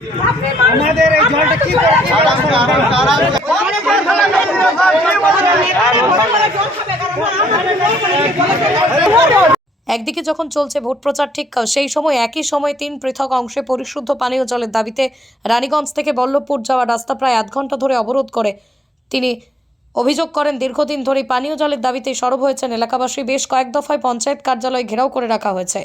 আমাদের এই জলটা কি একদিকে যখন চলছে ভোট প্রচার, ঠিক সেই সময় একই সময়ে 3 পৃথক অংশে পরিশুদ্ধ পানীয় জলের দাবিতে রানীগঞ্জ থেকে বল্লভপুর যাওয়ার রাস্তা প্রায় আধ ঘন্টা ধরে অবরোধ করে তিনি অভিযোগ করেন দীর্ঘদিন ধরে পানীয় জলের দাবিতে সরব হয়েছেন এলাকাবাসী। বেশ কয়েক দফায় পঞ্চায়েত কার্যালয় ঘেরাও করে রাখা হয়েছে,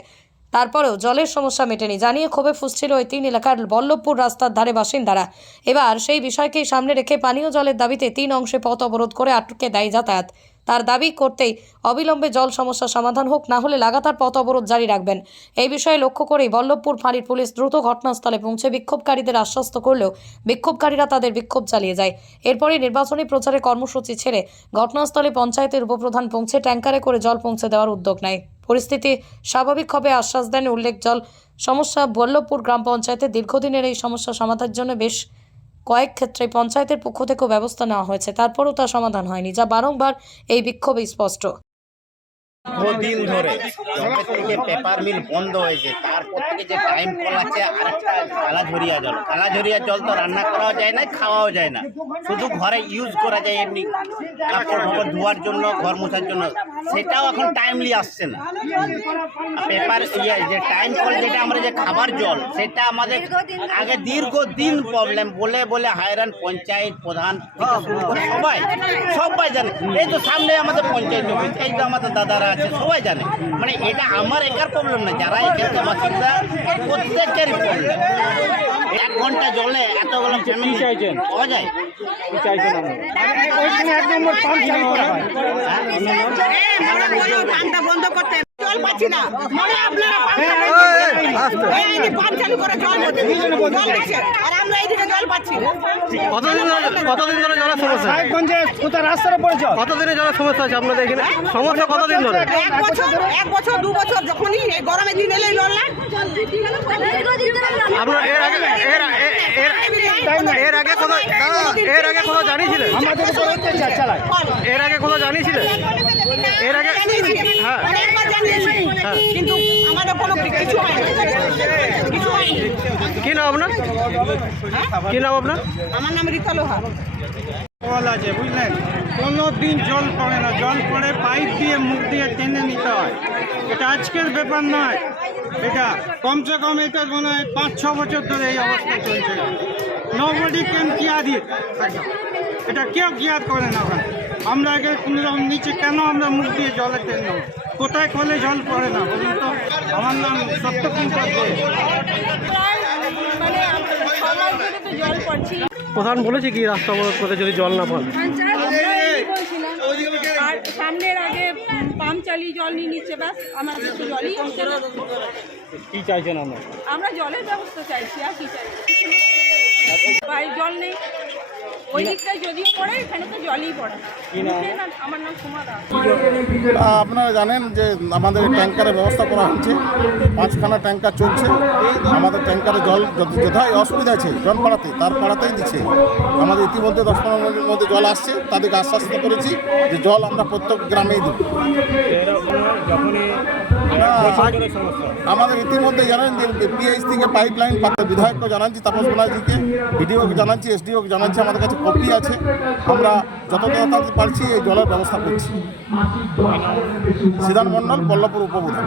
তারপরেও জলের সমস্যা মেটেনি জানিয়ে ক্ষোভে ফুঁসছিল ওই 3 এলাকার বল্লভপুর রাস্তার ধারে বাসিন্দারা। এবার সেই বিষয়কেই সামনে রেখে পানীয় জলের দাবিতে 3 অংশে পথ অবরোধ করে আটকে দেয় যাতায়াত। তার দাবি করতেই অবিলম্বে জল সমস্যা সমাধান হোক, না হলে লাগাতার পথ অবরোধ জারি রাখবেন। এই বিষয়ে লক্ষ্য করেই বল্লভপুর ফাঁড়ির পুলিশ দ্রুত ঘটনাস্থলে পৌঁছে বিক্ষোভকারীদের আশ্বস্ত করলেও বিক্ষোভকারীরা তাদের বিক্ষোভ চালিয়ে যায়। এরপরই নির্বাচনী প্রচারে কর্মসূচি ছেড়ে ঘটনাস্থলে পঞ্চায়েতের উপপ্রধান পৌঁছে ট্যাঙ্কারে করে জল পৌঁছে দেওয়ার উদ্যোগ নেয়। পরিস্থিতি স্বাভাবিক হবে আশ্বাস দেন উল্লেখ। জল সমস্যা বল্লভপুর গ্রাম পঞ্চায়েতের দীর্ঘদিনের এই সমস্যা সমাধানের জন্য বেশ কয়েক ক্ষেত্রে পঞ্চায়েতের পক্ষ থেকেও ব্যবস্থা নেওয়া হয়েছে, তারপরেও তা সমাধান হয়নি, যা বারংবার এই বিক্ষোভে স্পষ্ট। দিন ধরে যবে থেকে পেপার মিল বন্ধ হয়েছে তারপর থেকে যে টাইম কল আছে আর একটা কালাঝরিয়া জল তো রান্না করাও যায় না, খাওয়াও যায় না, শুধু ঘরে ইউজ করা যায় এমনি কাপড় ফাপড় ধোয়ার জন্য, ঘর মোছার জন্য, সেটাও এখন টাইমলি আসছে না। পেপার যে টাইম কল যেটা আমরা যে খাবার জল সেটা আমাদের আগে দীর্ঘদিন প্রবলেম বলে বলে হায়রান পঞ্চায়েত প্রধান থেকে শুরু করে সবাই জানে। এই তো সামনে আমাদের পঞ্চায়েত অফিস, এই তো আমাদের দাদারা আছে, সবাই জানে। মানে এটা আমার একার প্রবলেম না, যারা এখানে বাসিন্দা প্রত্যেকেরই প্রবলেম। 1 ঘন্টা জলে এতগুলো ফ্যামিলি পাওয়া যায়। বন্ধ করতে জল পাচ্ছি না, মানে আপনারা পাম্প চালু করে জল দিচ্ছে আর আমরা এইদিকে জল পাচ্ছি না। কতদিন ধরে জলের সমস্যা? কোথায় রাস্তার উপরে জল? কতদিনের জলের সমস্যা আছে আপনাদের এখানে? সমস্যা কতদিন ধরে? 1 বছর 2 বছর, যখনই গরমের দিন এলেই জল না। আপনার এর আগে কোনো জানিয়েছিলেন? আমাদের উপর অত্যাচার চালায়। এর আগে কোনো জানিয়েছিলেন? এর আগে হ্যাঁ, অনেকবার জানিয়েছি, কিন্তু আমাদের কোনো কিছু হয়নি। কি নাম আপনার? কি নাম আপনার? আমার নাম রীতা লোহা। কল আছে বুঝলেন, কোনো দিন জল পড়ে না, জল পড়ে পাইপ দিয়ে মুখ দিয়ে টেনে নিতে হয়। এটা আজকের ব্যাপার নয়, এটা কমসে কম এটা মনে হয় 5-6 বছর ধরে এই অবস্থা চলছে। নোবডি ক্যান কেয়ার ইট, এটা কেউ কেয়ার করে না। আমরা আগে কোনোরকম নিচে কেন আমরা মুখ দিয়ে জলে টেনে নেব? কোথায় কলে জল পড়ে না বলুন তো? আমার নাম সত্যকুমার দে। প্রধান বলেছে কি রাস্তা অবরোধ করতে যদি জল না পান? আর সামনের আগে পাম্প চালিয়ে জল নিয়ে নিচ্ছে, ব্যাস আমার কিছু জলই হচ্ছে না। কি চাইছেন আমরা? আমরা জলের ব্যবস্থা চাইছি, আর কি চাইছি? বাইরে জল নেই, ওই দিকটায় যদিও পড়ে, এখানে তো জলই পড়ে না। আমার নাম সুমা দাস। আপনারা জানেন যে আমাদের ট্যাঙ্কারের ব্যবস্থা করা হচ্ছে, 5খানা ট্যাঙ্কার চলছে। আমাদের ট্যাঙ্কারে জল যথাই অসুবিধা আছে জল পাড়াতে, তার পাড়াতেই দিচ্ছে। আমাদের ইতিমধ্যে 10-15 মিনিটের মধ্যে জল আসছে, তাদেরকে আশ্বাস করেছি যে জল আমরা প্রত্যেক গ্রামেই দেব। আমাদের ইতিমধ্যে জানেন যে পিএইচ থেকে পাইপ লাইন পাচ্ছে, বিধায়ককে জানাচ্ছি, তাপস বোনাজিকে, ভিডিওকে জানাচ্ছি, এসডিওকে জানাচ্ছি, আমাদের কাছে কপি আছে। আমরা যত তাড়াতাড়ি পারছি এই জলের ব্যবস্থা করছি। সিদ্ধার্থ মণ্ডল, বল্লভপুর উপপ্রধান।